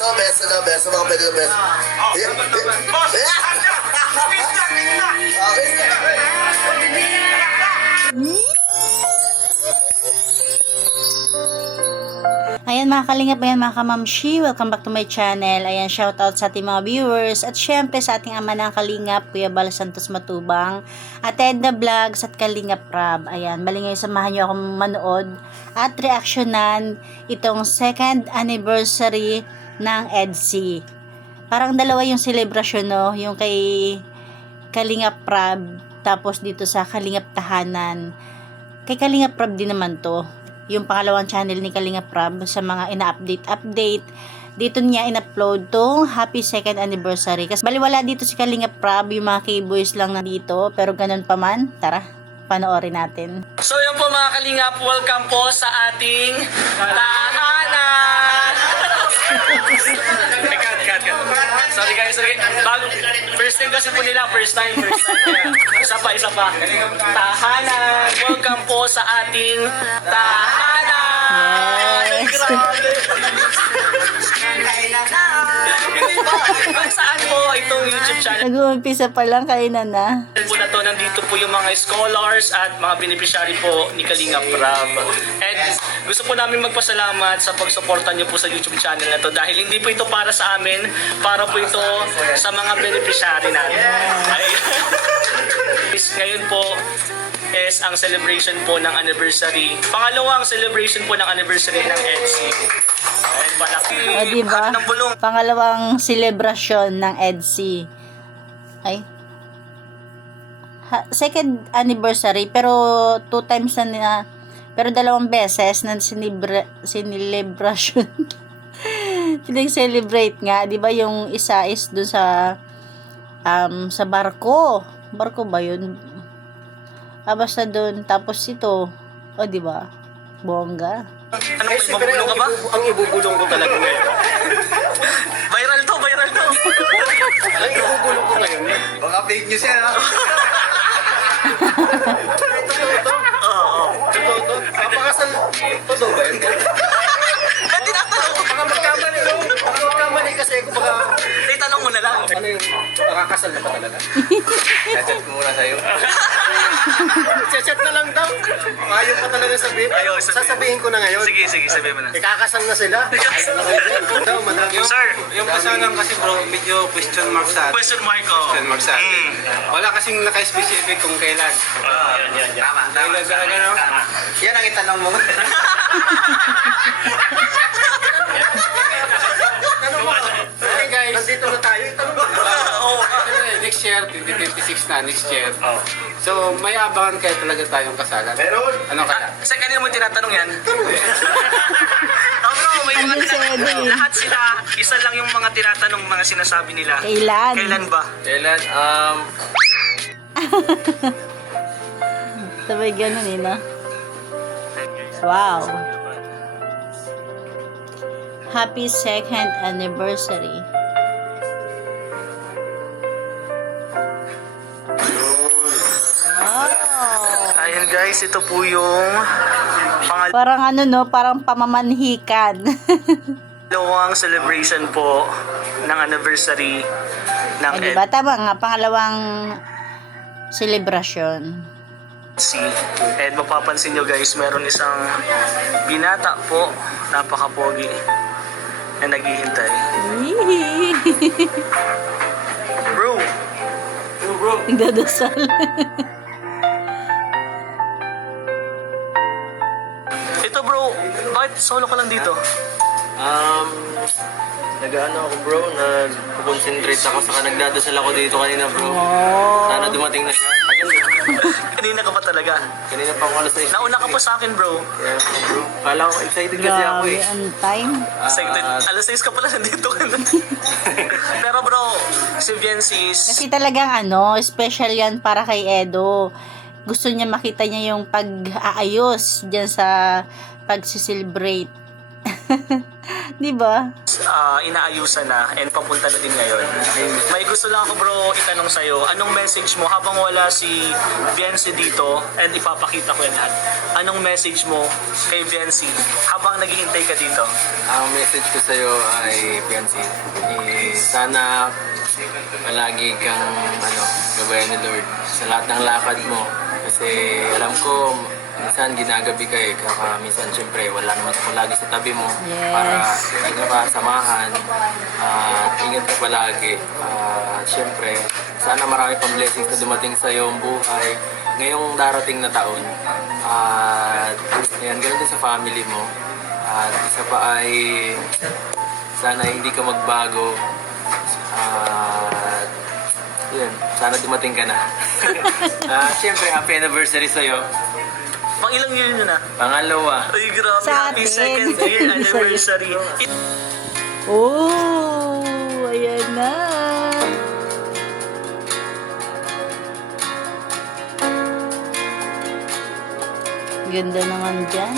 beso na, beso. Mga pwede na beso. Ayan mga kalingap, ayan mga kamamshi, welcome back to my channel. Ayan, shoutout sa ating mga viewers at syempre sa ating ama ng kalingap, Kuya Bal Santos Matubang, at Edna Vlogs at Kalingap Rab. Ayan, bali ngayon samahan nyo akong manood at reaksyonan itong second anniversary ng EDSI. Parang dalawa yung celebration, no? Yung kay Kalingap Rab, tapos dito sa Kalingap Tahanan. Kay Kalingap Rab din naman to. Yung pangalawang channel ni Kalingap Rab sa mga ina-update. Dito niya in-upload tong happy second anniversary. Kasi baliwala dito si Kalingap Rab, yung mga K-boys lang na dito. Pero ganun pa man, tara, panoorin natin. So yun po mga Kalingap, welcome po sa ating tahanan! Cut. Sorry guys, first time kasi po nila, first time. Isa pa. Tahanan, welcome po sa ating tahanan! Yes. Grabe! Saan po itong YouTube channel? Nag-uumpisa pa lang kayo na. Po na to, nandito po yung mga scholars at mga beneficiary po ni Kalingap Rab. And gusto po namin magpasalamat sa pagsuporta niyo po sa YouTube channel na to dahil hindi po ito para sa amin, para po ito sa mga beneficiary natin. Ay, ngayon po is ang celebration po ng anniversary. Pangalawang celebration po ng anniversary ng EDSI. Ay, malaki. O diba? Ng bulong. Pangalawang celebration ng EDSI. Ay. Second anniversary, pero 2 times na pero dalawang beses na celebration. Pinag-celebrate nga, 'di ba? Yung isa is doon sa barko. Barko ba 'yun? Basta doon, tapos ito. O, 'di ba? Bongga. Ano, may mabulong ka ba? Ang ibubulong ko talaga ngayon. Viral to. Ang ibubulong ko ngayon. Baka fake news yan, ha? Totoo. Napakasal. Totoo ba yun? Eh, tinatanong ko. Baka magkamali kasi ako baka... Itanong mo na lang. Ano yung pakakasal na ba talaga? Chat ko muna sa'yo. Chat na lang daw. Ayaw pa talaga sabihin. Ayaw sabihin. Sasabihin ko na ngayon. Sige, sabihin mo na. Ikakasal na sila. Ayaw na kayo din. Ito, madami. Sir, Yung kasalan kasi bro, medyo question mark sa atin. question mark ko. Question mark sa atin. Wala kasing naka-specific kung kailan. Yan. Tama. Kailan talaga, no? Yan ang itanong mo. Okay guys, nandito na tayo. Itanong mo. Next year, 2026 na, next year. So, may abangan kaya talaga tayong kasalan. Meron. Ano kaya? Sa kanina mo tinatanong yan? Bro, may mga Andun si tinatanong. Eddie. Lahat sila, isa lang yung mga tinatanong, mga sinasabi nila. Kailan? Kailan ba? Kailan? Sabay ganun eh, no? Wow. Happy second anniversary. Wow. Ayan guys, ito po yung Parang ano, no? Parang pamamanhikan. pangalawang celebration po ng anniversary ng Ay, diba? Tama nga, pangalawang celebration. EDSI. And mapapansin nyo guys, meron isang binata po, napaka-pogi, na naghihintay. Bro! Nagdadasal. Ito bro, bakit solo ka lang dito? Nag-ano ako bro, nag-concentrate ako saka nagdadasal ako dito kanina bro. Oh. Sana dumating na siya. Tagal na. Kanina ka pa talaga. Kanina pa ako alas 6. Nauna ka pa sa akin bro. Yeah, bro. Kala ko excited kasi ako Grabe, eh. ang time. Excited. Alas 6 ka pala, nandito ka na. Pero bro, si Viensis, Kasi talagang ano, special yan para kay Edo. Gusto niya makita niya yung pag-aayos dyan sa pag-celebrate. Di ba? inaayusan na and papunta na din ngayon. May gusto lang ako bro itanong sa'yo, anong message mo habang wala si Biancy dito and ipapakita ko yan lahat. Anong message mo kay Biancy habang naghihintay ka dito? Ang message ko sa'yo ay, Biancy, sana palagi kang gabayan ni Lord sa lahat ng lakad mo. Kasi alam ko, minsan ginagabi ka kaya minsan syempre wala naman ako lagi sa tabi mo para hindi ka samahan at ingat ka palagi. Syempre, sana marami pang blessings na dumating sa iyong buhay ngayong darating na taon. At yan, ganoon din sa family mo. At isa pa ay sana hindi ka magbago. At yun, sana dumating ka na. Syempre, happy anniversary sa'yo. Pang ilang year nyo na? Pangalawa. Ay, grabe. Sa Happy atin. second year anniversary. Oh, ayan na. Ganda naman dyan.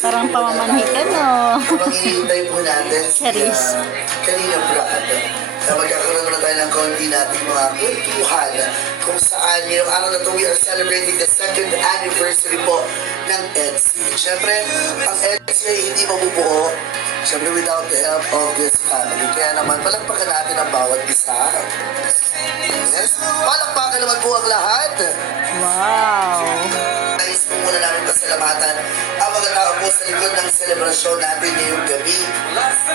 Parang pamamanhikan, no? Pangihintay po natin Charis. Kanina Brad. Magkakaroon na tayo ng konti nating mga kwentuhan kung saan ngayong araw na ito we are celebrating the second anniversary po ng EDSI. Siyempre, ang EDSI ay hindi mabubuo siyempre without the help of this family. Kaya naman, palakpakan natin ang bawat isa. Yes, palakpakan naman po ang lahat. Wow. Nais po muna namin pasalamatan ang mga tao po sa likod ng selebrasyon natin ngayong gabi.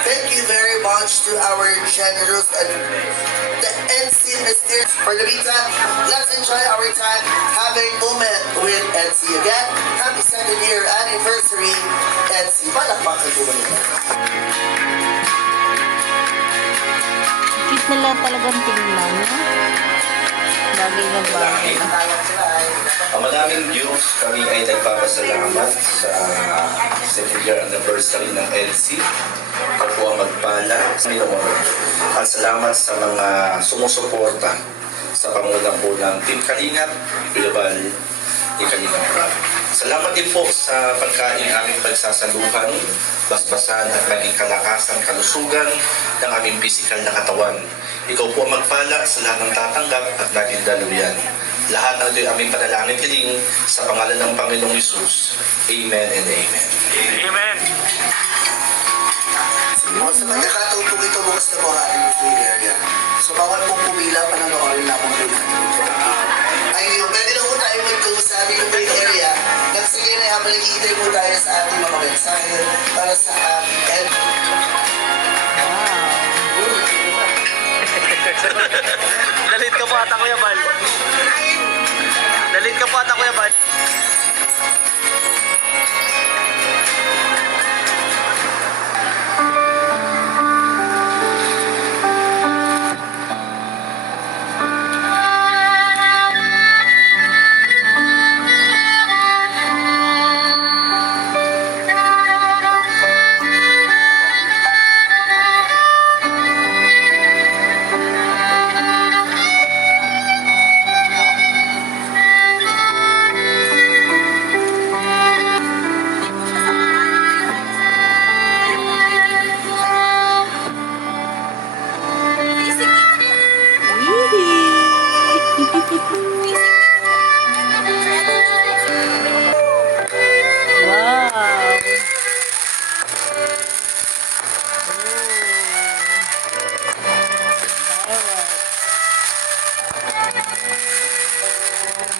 Thank you very much to our generous and the NC Mysterious. For the meantime, let's enjoy our time having moment with NC again. Happy second year anniversary, NC. Palakpakan po muna. Cute nila talagang tingnan, no? Bagay na bagay. Ang madaming Diyos, kami ay nagpapasalamat sa second year anniversary ng LC. Ito po ang magpala sa Panginoon. At salamat sa mga sumusuporta sa pangulang po ng Team Kalingap, Global ni Kalingap Prab. Salamat din po sa pagkain aming pagsasaluhan, basbasan at maging kalakasan, kalusugan ng aming pisikal na katawan. Ikaw po ang magpala sa lahat ng tatanggap at naging daluyan. Lahat ng ito'y aming panalangin hiling sa pangalan ng Panginoong Hesus. Amen and amen. Amen. Sa pagkakataon po ito, bukas na po ang ating food area. So bawal pong pumila, pananoorin lamang po natin. Ayun, pwede na po tayo mag-go sa ating food area. Nang sige na habang nag-iintay po tayo sa ating mga mensahe para sa ating Dalit ka po ata, Kuya Bal. Dalit ka po ata, Kuya Bal.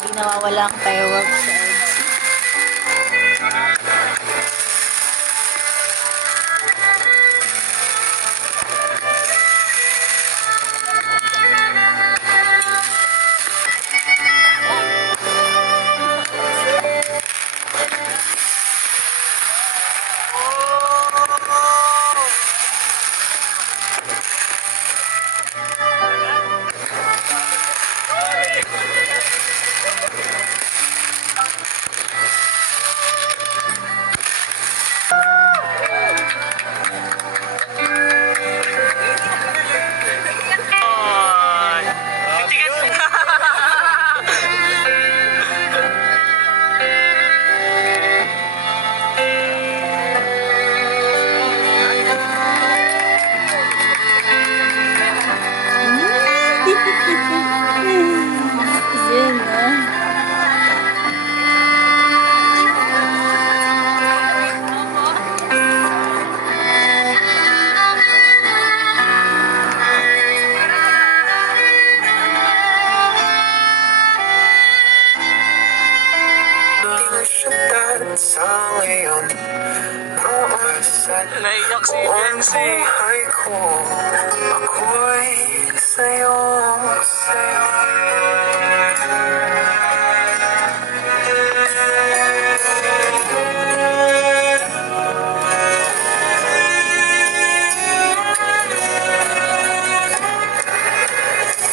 Hindi nawawala ang fireworks sa EDSI.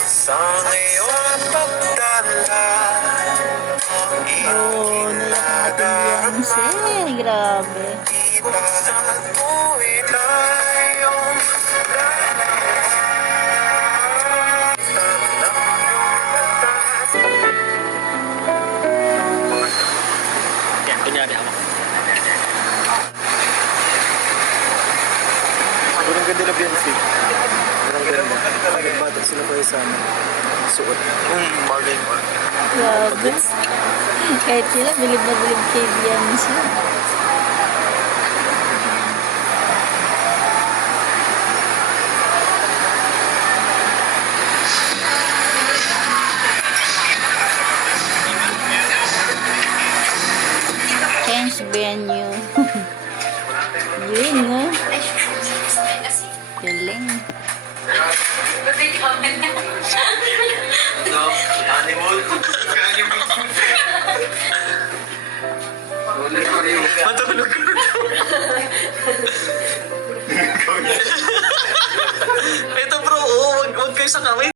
Sa ngayon pagdala Oh, naiyak natin Beyonce. Grabe. Itaan mo'y tayong Yan, kunyari ako. Sobrang ganda na Beyonce. Sobrang ganda. Nagbatak sila kayo sa suot. Bagay mo. Grabe. Kahit sila, bilib na bilib kay Beyonce. Change venue. Yun, no? Galing. Matulog ka na daw. Ito bro, wag kayo sa kamay.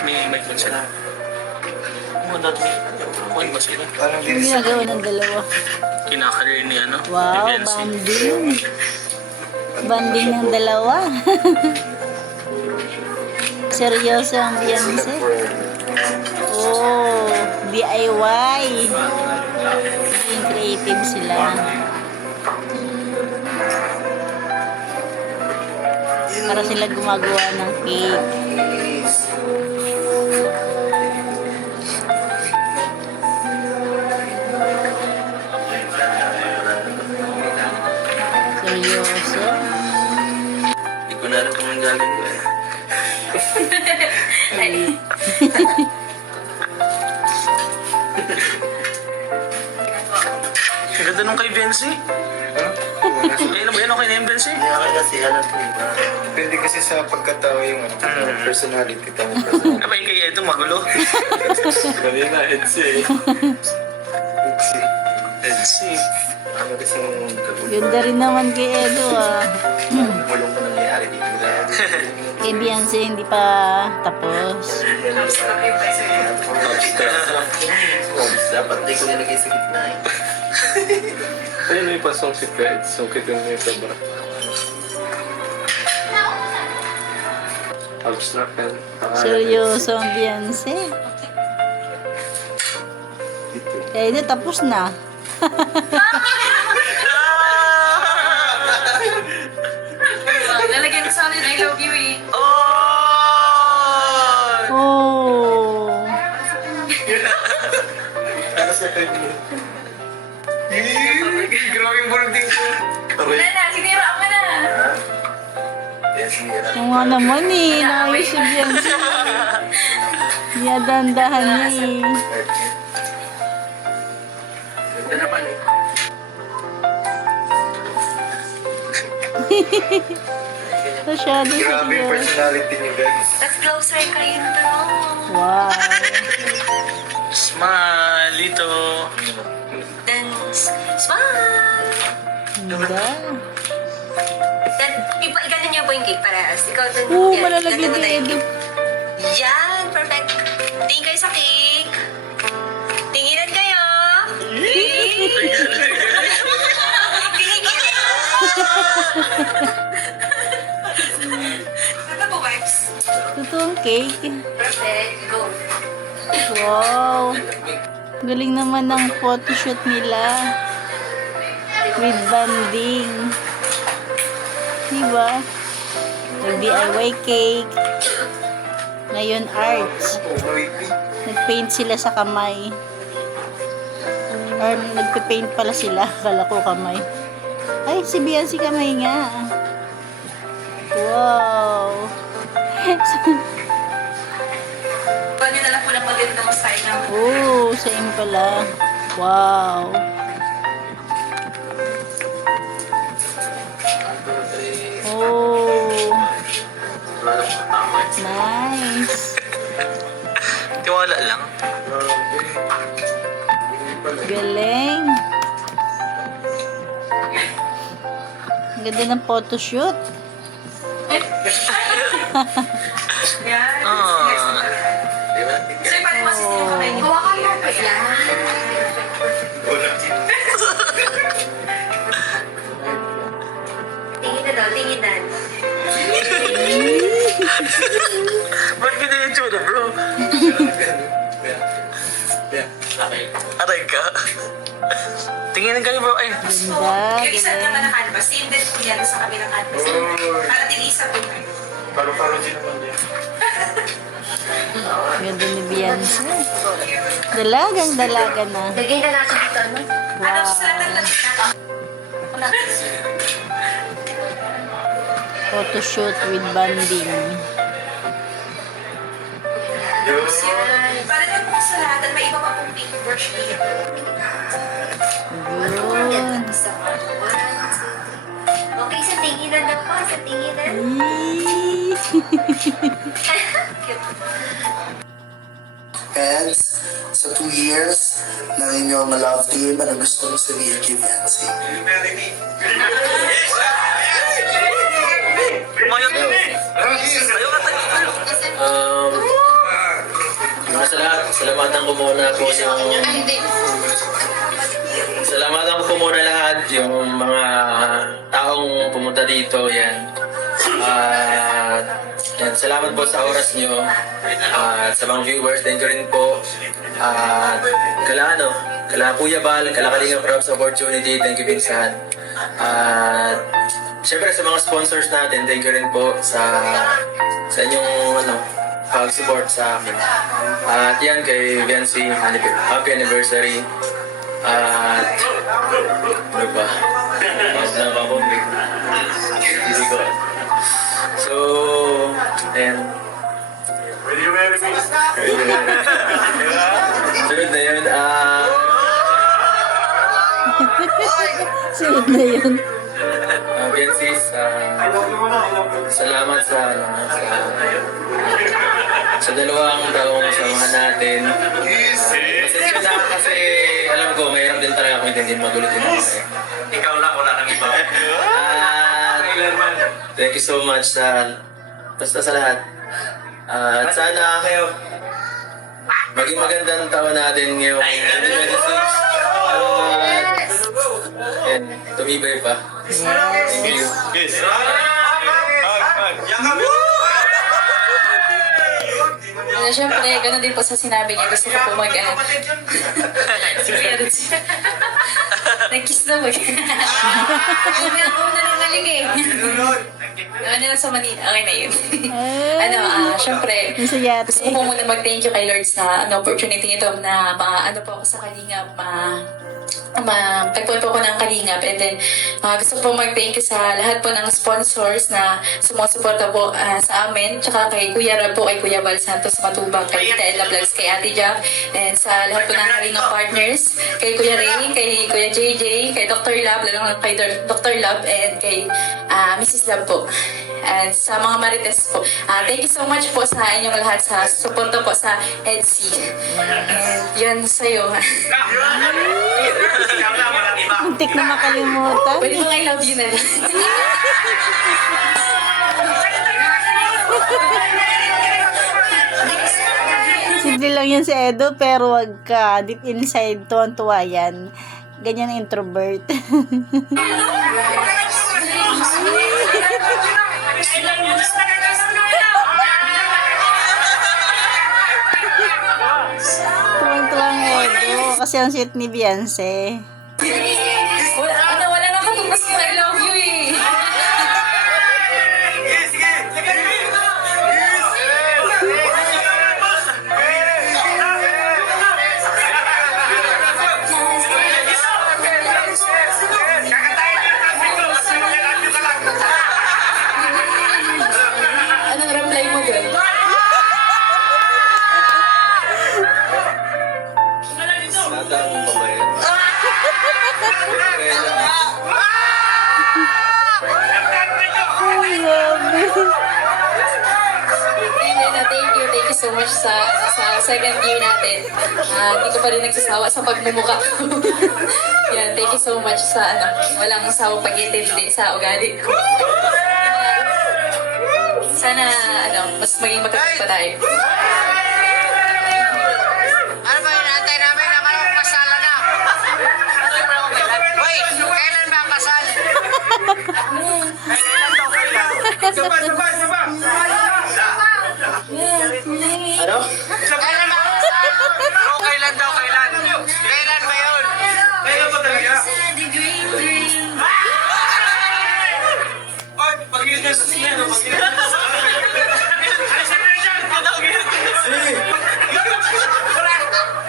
May kwan sila. Kung dati, kwan ba sila? Parang Ang ginagawa ng dalawa. Kinakarir ni ano? Wow, ni Beyonce. banding. Banding ng dalawa. Seryoso ang Beyonce. Oh, DIY. Yung creative sila. Para sila gumagawa ng cake. Seryoso. Hindi ko na alam kung anong gagawin ko eh. Ang ganda nung kay Beyonce. Ayun ba yan? Okay na yung Beyonce? Kaya kasi alam ko iba. depende kasi sa pagkatao yung personality tao. Personality. Ano ba yung kay Edo magulo? Kanina, Edsy. Edsy. Ano kasi yung kagulo. Ganda rin naman kay Edo ah. Walang pa nangyayari dito na. Kay Beyonce hindi pa tapos. Dapat di ko nilagay sa gitna eh. Ayun, may pasong si Fred. So, kita mo yung sobra. Abstract yan. Seryoso ang Beyonce. Edo tapos na. Lalagyan ko sa akin, I love you eh. Oh! Oh. Ano sa kanya? Grabe yung bulog din ko. Wala na, sinira ka na. Yes, hindi Oo nga naman eh. Nakayos si Beyonce. Niyadandahan niya eh. Ganda naman eh. Masyado Grabe yung seryoso. personality ni Vex. Let's closer kayo na to. Wow. Smile dito. Then, smile. Ganda. Then, ganun niyo po yung cake parehas. Ikaw din. Oo, yan, malalagyan ganun mo ni na yung Edo. cake. Yan, perfect. Tingin kayo sa cake. Tinginan kayo. Ano po, Vibes? Totoong cake. Perfect. Go. Wow. Galing naman ng photoshoot nila. With banding. Diba? Nag-DIY cake. Ngayon, arts. Nag-paint sila sa kamay. Or nagpe-paint pala sila. Akala ko kamay. Ay, si Beyonce kamay nga. Wow. Pwede na lang po na maganda masaya na. Oh, same pala. Wow. Oh. Nice. Tiwala lang. Galing. Ang ganda ng photoshoot. Yan. So, paano masisip ka kayo? Hawakan mo pa yan. Tingin na daw, tingin na. Ba't binidyo na, bro? Aray ka. Tingin kayo, bro. Ay, Ganda. Yung isa naman na canvas, same din po yan sa kabilang canvas. Para tigisa po kayo. Ganda ni Beyonce. Dalagang dalaga na. Lagay na natin dito, ano? Ano, susulatan lang natin. Photoshoot with banding. Para lang po sa lahat, may iba pa pong pink version niya. Yun. Okay, sa tinginan na po, sa tinginan. Yee. And sa 2 years ng inyong love team, ano gusto mo sabihin kay Beyonce? Sa lahat, salamatan ko muna po yung... Salamatan ko muna lahat yung mga taong pumunta dito, yan. Yan, salamat po sa oras nyo. Sa mga viewers, thank you rin po. Kala Kuya Bal, kala Kalinga Prab sa opportunity, thank you Vincent. Siyempre sa mga sponsors natin, thank you rin po sa inyong pag-support sa akin. At yan kay Beyonce, happy anniversary. At ano ba? Mas na ba kong hindi ko. So, ayan. Sunod na yun. Sunod na yun. Beyonce, salamat sa dalawang taong samahan natin. Masasya na kasi alam ko, mahirap din talaga kung hindi magulit yun. Ikaw lang, wala nang iba. Thank you so much basta sa lahat. At sana maging magandang taon natin ngayong 2026. And tumibay pa. Thank you. Siyempre, gano'n din po sa sinabi niya. Gusto ko po nag-kiss na Meron ko na lang nalig eh. Ano sa Manila. Okay na yun. Siyempre, Yung sa yate. gusto ko po muna mag-thank you kay Lord sa opportunity ito na po ako sa Kalingap, tagpuan po ako ng Kalingap. And then, gusto ko po mag-thank you sa lahat po ng sponsors na sumusuporta po sa amin. Tsaka kay Kuya Rab po, kay Kuya Bal Santos Matubang, kay Tita Edna Vlogs, kay Ate Jack, and sa lahat po ng Kalingap partners, kay Kuya Ray, kay Kuya JJ, kay Dr. Lab, lalong kay Dr. Lab, and kay Mrs. Lab po. And sa mga Marites po. Thank you so much po sa inyong lahat sa suporta po sa EDC. And yun sa'yo. Muntik na makalimutan. Pwede mo I love you na lang. Simple lang yan si Edo, pero wag ka. Deep inside, tuwan-tuwa yan. Ganyan ang introvert. Tuwang-tuwa ang Edo. Kasi ang sweet ni Beyonce. Wala nga katubas mo I love you eh. so much sa second year natin. Hindi ko pa rin nagsasawa sa pagmumukha ko. Yan, thank you so much sa walang sawang pag-intindi sa ugali ko. Sana mas maging magkakit pa tayo. Ano ba inaantay namin? Naman ang kasala na. Uy, kailan ba ang kasal? Ano? Kailan ba ang kasal? O kailan daw, kailan? Kailan ba yun? Kailan ba talaga? Oy, pag-ilit na sa siya, no? Pag-ilit na sa alisin na dyan! Sige!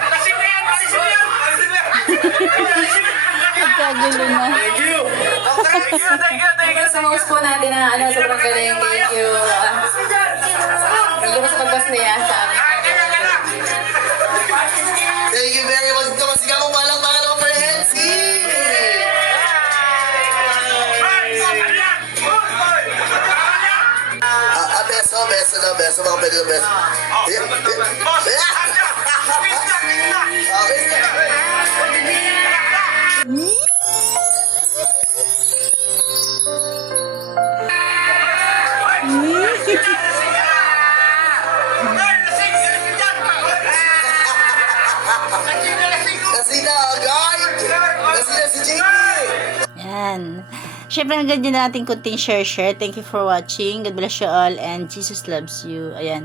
Alisin na yan! Alisin na yan! Alisin na yan! Nagkagulo na. Thank you! Thank you! Sa host po natin na sobrang galing. Thank you. Thank you sa pagpasaya sa amin. Thank you very much. Ito masigaw mo malang mga naman for NC. Beso, mga pwede na beso. Nasina agad! Nasina si JP! Yan. Siyempre, hanggang dyan na natin kunting share. Thank you for watching. God bless you all and Jesus loves you. Ayan.